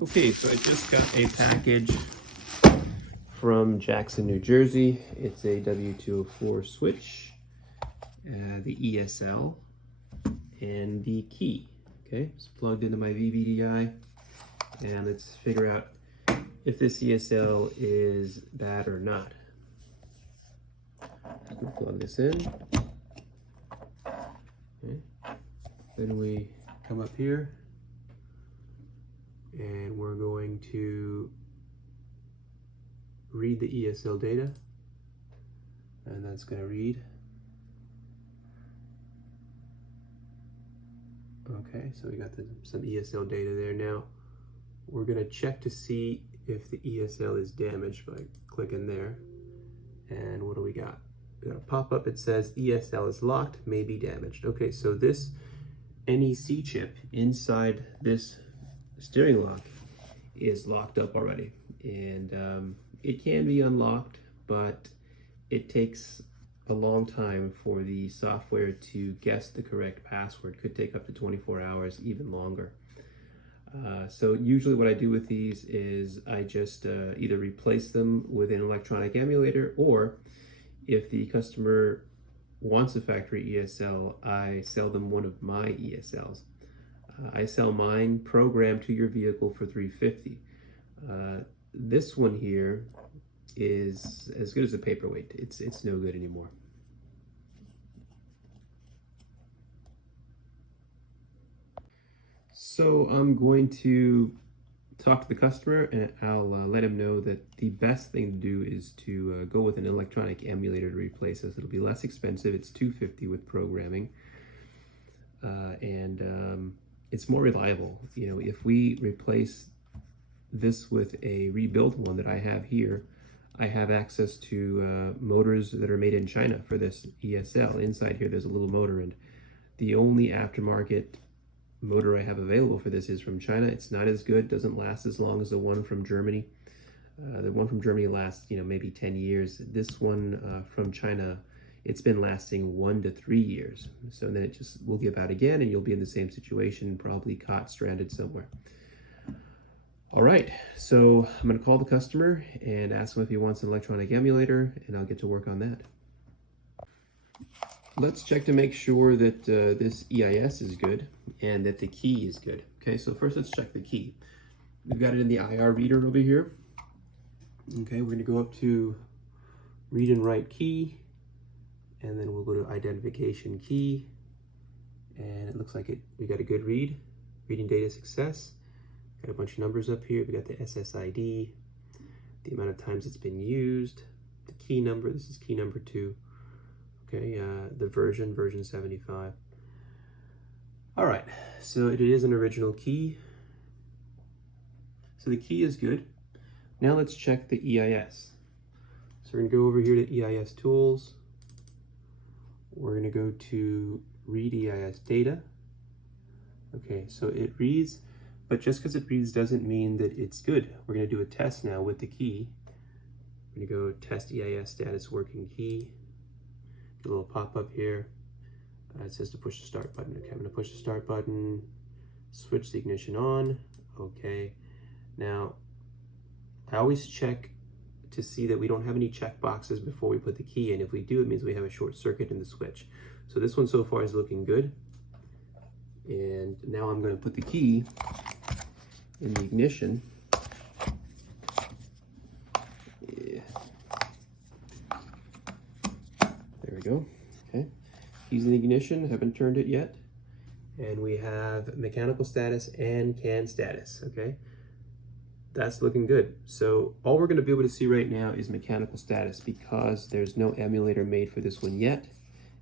Okay, so I just got a package from Jackson, New Jersey. It's a W204 switch, the ESL, and the key. Okay, it's plugged into my VVDI, and let's figure out if this ESL is bad or not. Just gonna plug this in. Okay. Then we come up here, and we're going to read the ESL data, and that's going to read. Okay, so we got some ESL data there. Now we're going to check to see if the ESL is damaged by clicking there. And what do we got? We got a pop-up that says ESL is locked, may be damaged. Okay, so this NEC chip inside this steering lock is locked up already, and it can be unlocked, but it takes a long time for the software to guess the correct password. Could take up to 24 hours, even longer. So usually what I do with these is I just either replace them with an electronic emulator, or if the customer wants a factory ESL, I sell them one of my ESLs. I sell mine programmed to your vehicle for $350. This one here is as good as a paperweight. It's no good anymore. So I'm going to talk to the customer, and I'll let him know that the best thing to do is to go with an electronic emulator to replace this. It'll be less expensive. It's $250 with programming, and it's more reliable. You know, if we replace this with a rebuilt one that I have here, I have access to motors that are made in China for this ESL. Inside here there's a little motor, and the only aftermarket motor I have available for this is from China. It's not as good, doesn't last as long as the one from Germany. The one from Germany lasts, maybe 10 years. This one from China, it's been lasting 1 to 3 years. So then it just will give out again, and you'll be in the same situation, probably caught stranded somewhere. All right, so I'm gonna call the customer and ask him if he wants an electronic emulator, and I'll get to work on that. Let's check to make sure that this EIS is good and that the key is good. Okay, so first let's check the key. We've got it in the IR reader over here. Okay, we're gonna go up to read and write key, and then we'll go to identification key, and it looks like we got a good read. Reading data success. Got a bunch of numbers up here. We got the SSID, the amount of times it's been used, the key number. This is key number 2. Okay, the version 75. All right, so it is an original key. So the key is good. Now let's check the EIS. So we're gonna go over here to EIS tools. We're gonna go to read EIS data. Okay, so it reads, but just because it reads doesn't mean that it's good. We're gonna do a test now with the key. We're gonna go test EIS status working key. A little pop-up here. It says to push the start button. Okay, I'm gonna push the start button, switch the ignition on. Okay, now I always check to see that we don't have any check boxes before we put the key in. If we do, it means we have a short circuit in the switch. So this one so far is looking good. And now I'm gonna put the key in the ignition. There we go. Okay, keys in the ignition, haven't turned it yet. And we have mechanical status and CAN status, okay? That's looking good. So all we're gonna be able to see right now is mechanical status, because there's no emulator made for this one yet,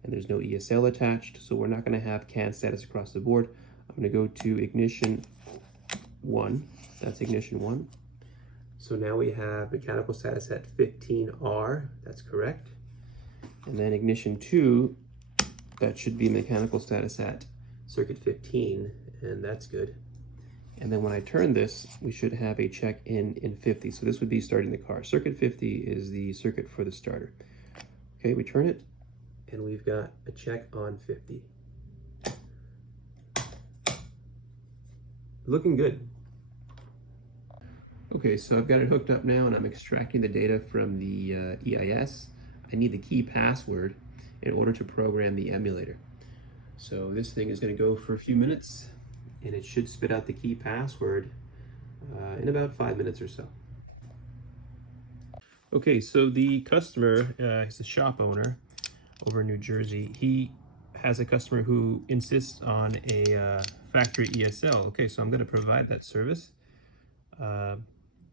and there's no ESL attached, so we're not gonna have CAN status across the board. I'm gonna go to ignition 1, that's ignition 1. So now we have mechanical status at 15R, that's correct. And then ignition 2, that should be mechanical status at circuit 15, and that's good. And then when I turn this, we should have a check in 50. So this would be starting the car. Circuit 50 is the circuit for the starter. Okay, we turn it, and we've got a check on 50. Looking good. Okay, so I've got it hooked up now and I'm extracting the data from the EIS. I need the key password in order to program the emulator. So this thing is going to go for a few minutes and it should spit out the key password in about 5 minutes or so. Okay, so the customer is a shop owner over in New Jersey. He has a customer who insists on a factory ESL. Okay, so I'm going to provide that service.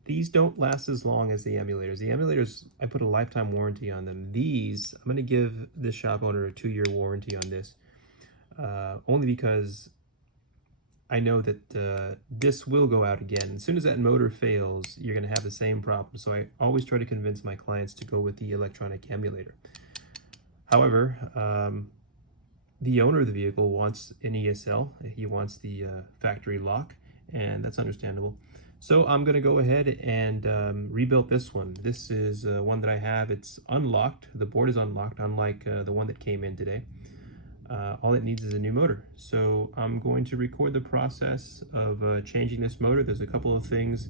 These don't last as long as the emulators. The emulators, I put a lifetime warranty on them. These, I'm going to give this shop owner a 2-year warranty on this, only because I know that this will go out again. As soon as that motor fails, you're going to have the same problem. So I always try to convince my clients to go with the electronic emulator. However, the owner of the vehicle wants an ESL. He wants the factory lock, and that's understandable. So I'm going to go ahead and rebuild this one. This is one that I have. It's unlocked. The board is unlocked, unlike the one that came in today. All it needs is a new motor. So I'm going to record the process of changing this motor. There's a couple of things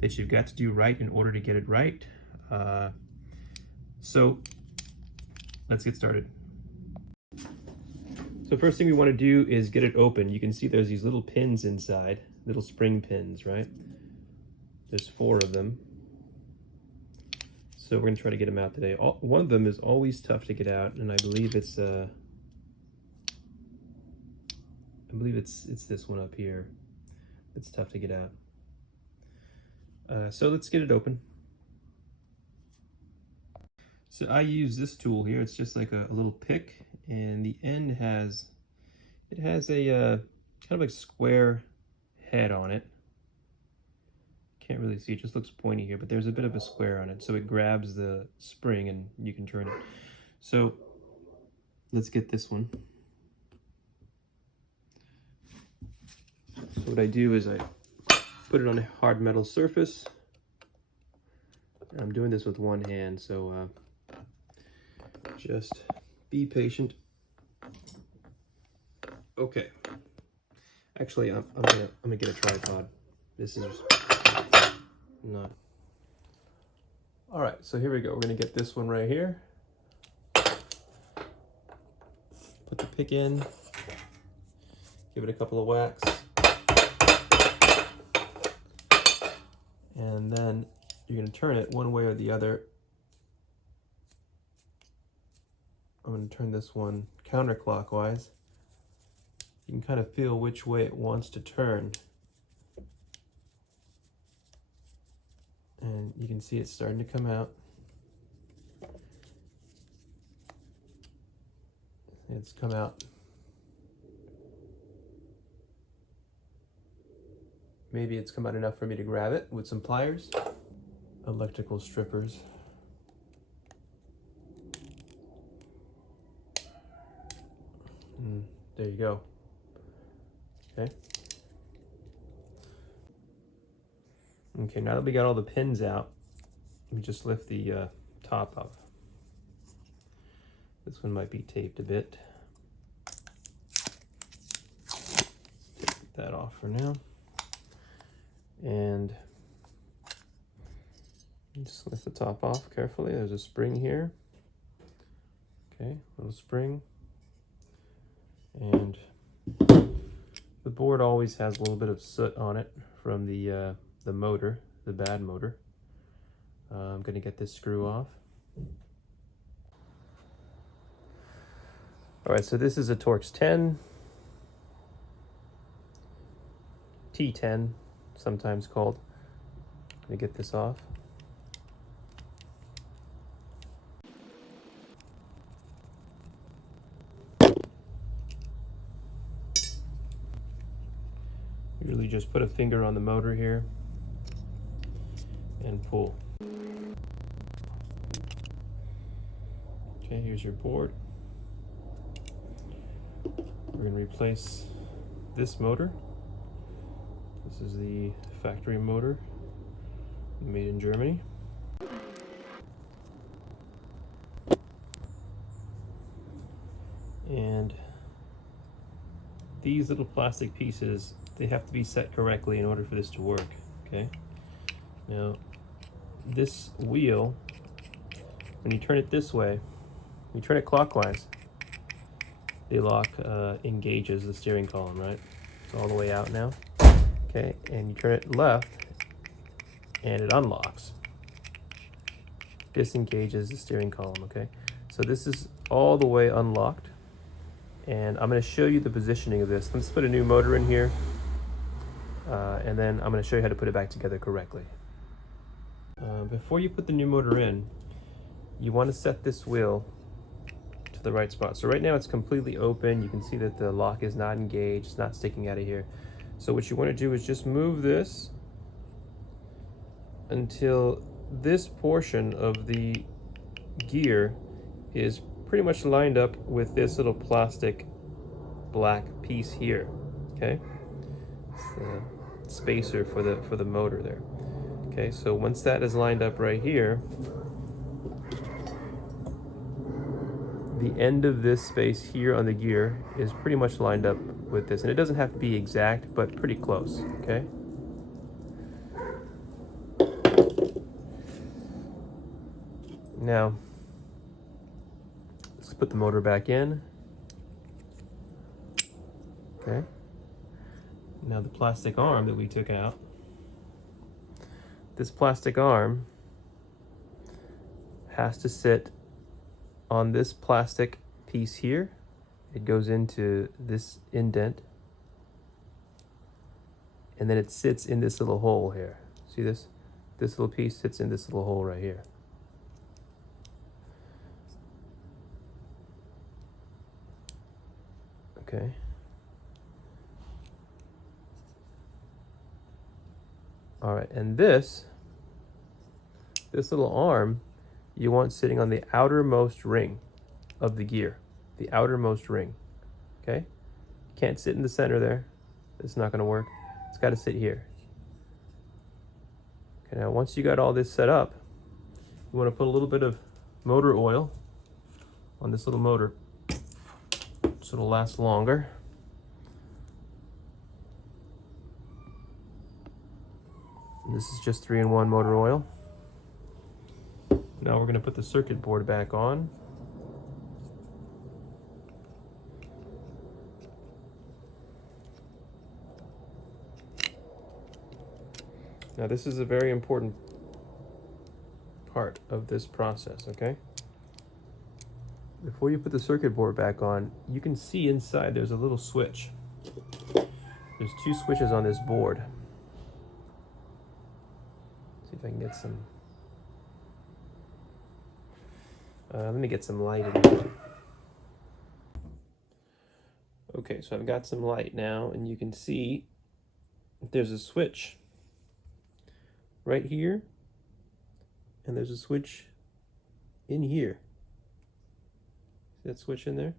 that you've got to do right in order to get it right. So let's get started. So first thing we want to do is get it open. You can see there's these little pins inside, little spring pins, right? There's 4 of them. So we're going to try to get them out today. One of them is always tough to get out, and I believe it's it's this one up here. It's tough to get out. So let's get it open. So I use this tool here. It's just like a little pick, and the end has a kind of like square head on it. Can't really see, it just looks pointy here, but there's a bit of a square on it, so it grabs the spring and you can turn it. So let's get this one. So what I do is I put it on a hard metal surface. I'm doing this with one hand, so just be patient. Okay. Actually, I'm gonna get a tripod. This is not. All right, so here we go. We're gonna get this one right here. Put the pick in. Give it a couple of whacks. And then you're gonna turn it one way or the other. I'm gonna turn this one counterclockwise. You can kind of feel which way it wants to turn. And you can see it's starting to come out. It's come out. Maybe it's come out enough for me to grab it with some pliers. Electrical strippers. There you go. Okay. Okay, now that we got all the pins out, let me just lift the top up. This one might be taped a bit. Take that off for now. And just lift the top off carefully. There's a spring here. Okay, little spring. And the board always has a little bit of soot on it from the motor, the bad motor. I'm going to get this screw off. All right, so this is a Torx 10, T10, sometimes called. I'm going to get this off. Usually just put a finger on the motor here and pull. Okay, here's your board. We're going to replace this motor. This is the factory motor, made in Germany. And these little plastic pieces, they have to be set correctly in order for this to work, okay? Now, this wheel, when you turn it this way, when you turn it clockwise, the lock engages the steering column, right? It's all the way out now. Okay, and you turn it left, and it unlocks. Disengages the steering column, okay? So this is all the way unlocked, and I'm going to show you the positioning of this. Let's put a new motor in here, and then I'm going to show you how to put it back together correctly. Before you put the new motor in, you want to set this wheel to the right spot. So right now it's completely open. You can see that the lock is not engaged, it's not sticking out of here. So what you want to do is just move this until this portion of the gear is pretty much lined up with this little plastic black piece here. Okay, it's the spacer for the motor there. Okay, so once that is lined up right here, the end of this space here on the gear is pretty much lined up with this, and it doesn't have to be exact, but pretty close. Okay. Now, let's put the motor back in. Okay. Now the plastic arm that we took out, this plastic arm has to sit on this plastic piece here. It goes into this indent, and then it sits in this little hole here. See this? This little piece sits in this little hole right here. Okay. All right, and this little arm you want sitting on the outermost ring of the gear, the outermost ring. Okay, can't sit in the center there. It's not going to work. It's got to sit here. Okay, now once you got all this set up, you want to put a little bit of motor oil on this little motor so it'll last longer. And this is just 3-in-1 motor oil. Now we're going to put the circuit board back on. Now this is a very important part of this process, okay? Before you put the circuit board back on, you can see inside there's a little switch. There's 2 switches on this board. See if I can get some... let me get some light in here. Okay, so I've got some light now, and you can see there's a switch right here, and there's a switch in here. See that switch in there?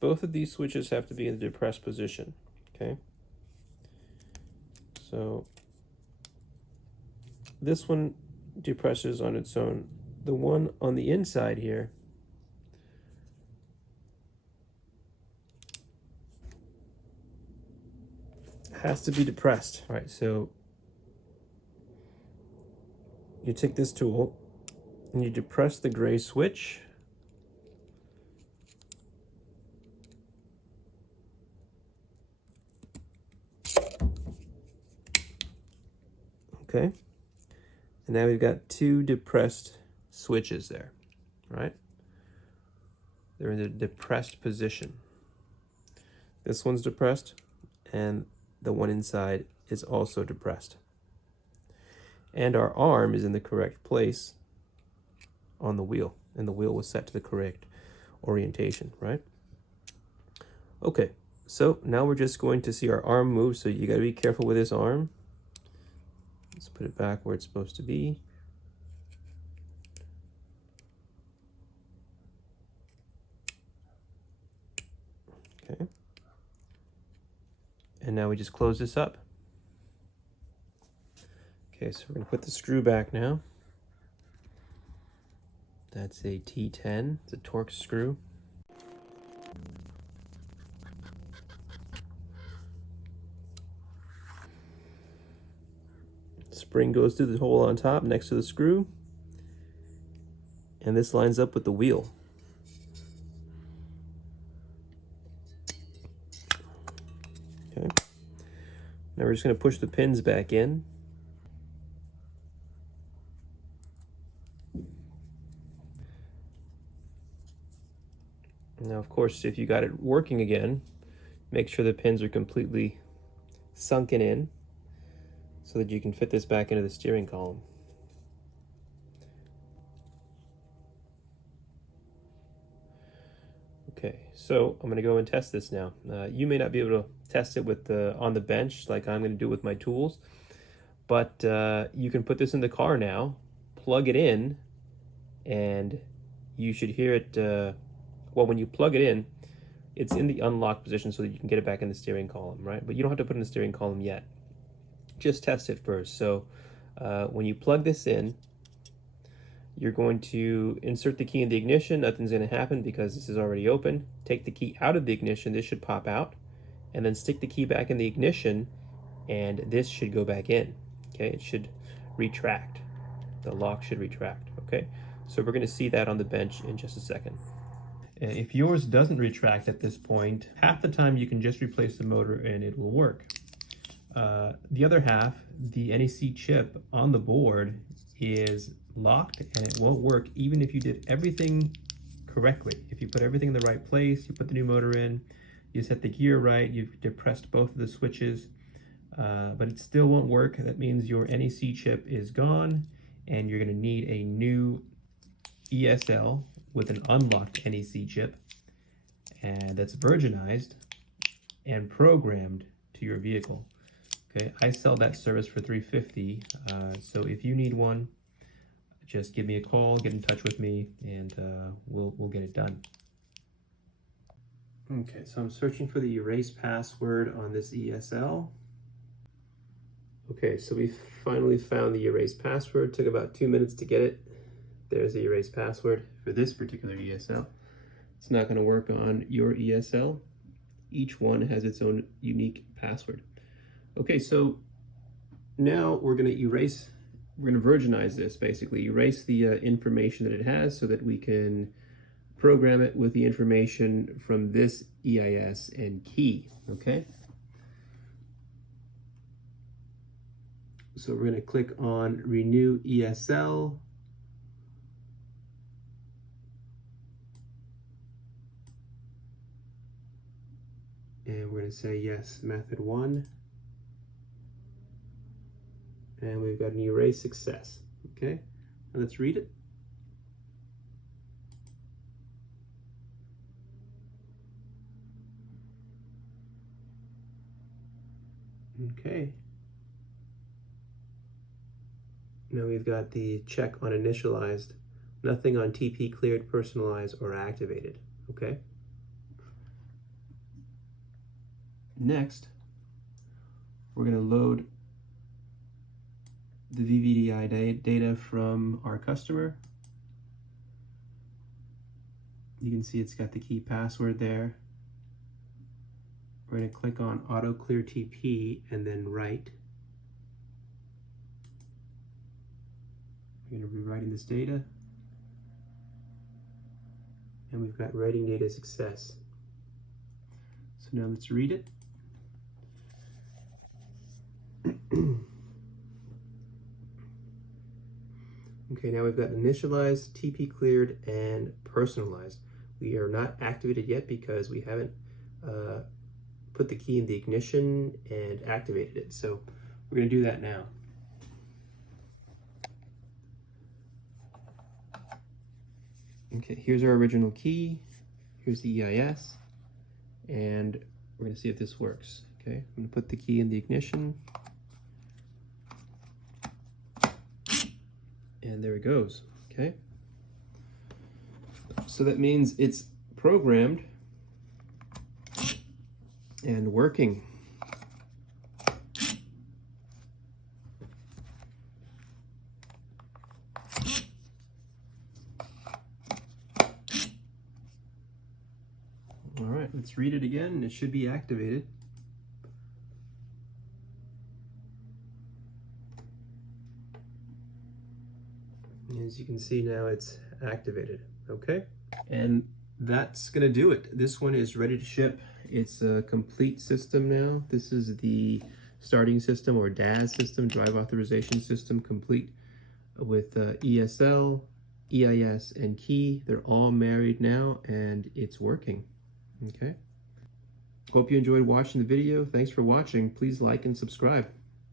Both of these switches have to be in the depressed position, okay? So this one depresses on its own. The one on the inside here has to be depressed. All right, so you take this tool and you depress the gray switch. Okay, and now we've got 2 depressed switches there, right? They're in the depressed position. This one's depressed, and the one inside is also depressed. And our arm is in the correct place on the wheel, and the wheel was set to the correct orientation, right? Okay, so now we're just going to see our arm move, so you gotta be careful with this arm. Let's put it back where it's supposed to be. Okay. And now we just close this up. Okay, so we're going to put the screw back now. That's a T10, it's a Torx screw. Spring goes through the hole on top next to the screw, and this lines up with the wheel. Okay. Now we're just going to push the pins back in. Now, of course, if you got it working again, make sure the pins are completely sunken in so that you can fit this back into the steering column. Okay, so I'm going to go and test this now. You may not be able to test it with on the bench like I'm going to do with my tools, but you can put this in the car now, plug it in, and you should hear it. Well, when you plug it in, it's in the unlocked position so that you can get it back in the steering column, right? But you don't have to put it in the steering column yet. Just test it first. So when you plug this in, you're going to insert the key in the ignition. Nothing's going to happen because this is already open. Take the key out of the ignition. This should pop out. And then stick the key back in the ignition, and this should go back in. Okay, it should retract. The lock should retract. Okay, so we're going to see that on the bench in just a second. If yours doesn't retract at this point, half the time you can just replace the motor and it will work. The other half, the NEC chip on the board is locked and it won't work even if you did everything correctly. If you put everything in the right place, you put the new motor in, you set the gear right, you've depressed both of the switches, but it still won't work. That means your NEC chip is gone and you're going to need a new ESL with an unlocked NEC chip, and that's virginized and programmed to your vehicle. Okay, I sell that service for $350. So if you need one, just give me a call, get in touch with me, and we'll get it done. Okay, so I'm searching for the erase password on this ESL. Okay, so we finally found the erase password. Took about 2 minutes to get it. There's the erase password for this particular ESL. It's not going to work on your ESL. Each one has its own unique password. Okay, so now we're going to virginize this, basically. Erase the information that it has so that we can program it with the information from this EIS and key, okay? So we're going to click on Renew ESL. And we're going to say yes, method 1. And we've got an erase success. Okay, now let's read it. Okay. Now we've got the check on initialized, nothing on TP cleared, personalized, or activated. Okay. Next, we're going to load the VVDI data from our customer. You can see it's got the key password there. We're going to click on Auto Clear TP and then write. We're going to be writing this data. And we've got writing data success. So now let's read it. Okay, now we've got initialized, TP cleared, and personalized. We are not activated yet because we haven't put the key in the ignition and activated it. So we're going to do that now. Okay, here's our original key. Here's the EIS. And we're going to see if this works. Okay, I'm going to put the key in the ignition. And there it goes, okay? So that means it's programmed and working. All right, let's read it again. It should be activated. As you can see now, it's activated. Okay, and that's gonna do it. This one is ready to ship. It's a complete system now. This is the starting system, or DAS system, drive authorization system, complete with ESL, EIS, and key. They're all married now, and it's working. Okay. Hope you enjoyed watching the video. Thanks for watching. Please like and subscribe.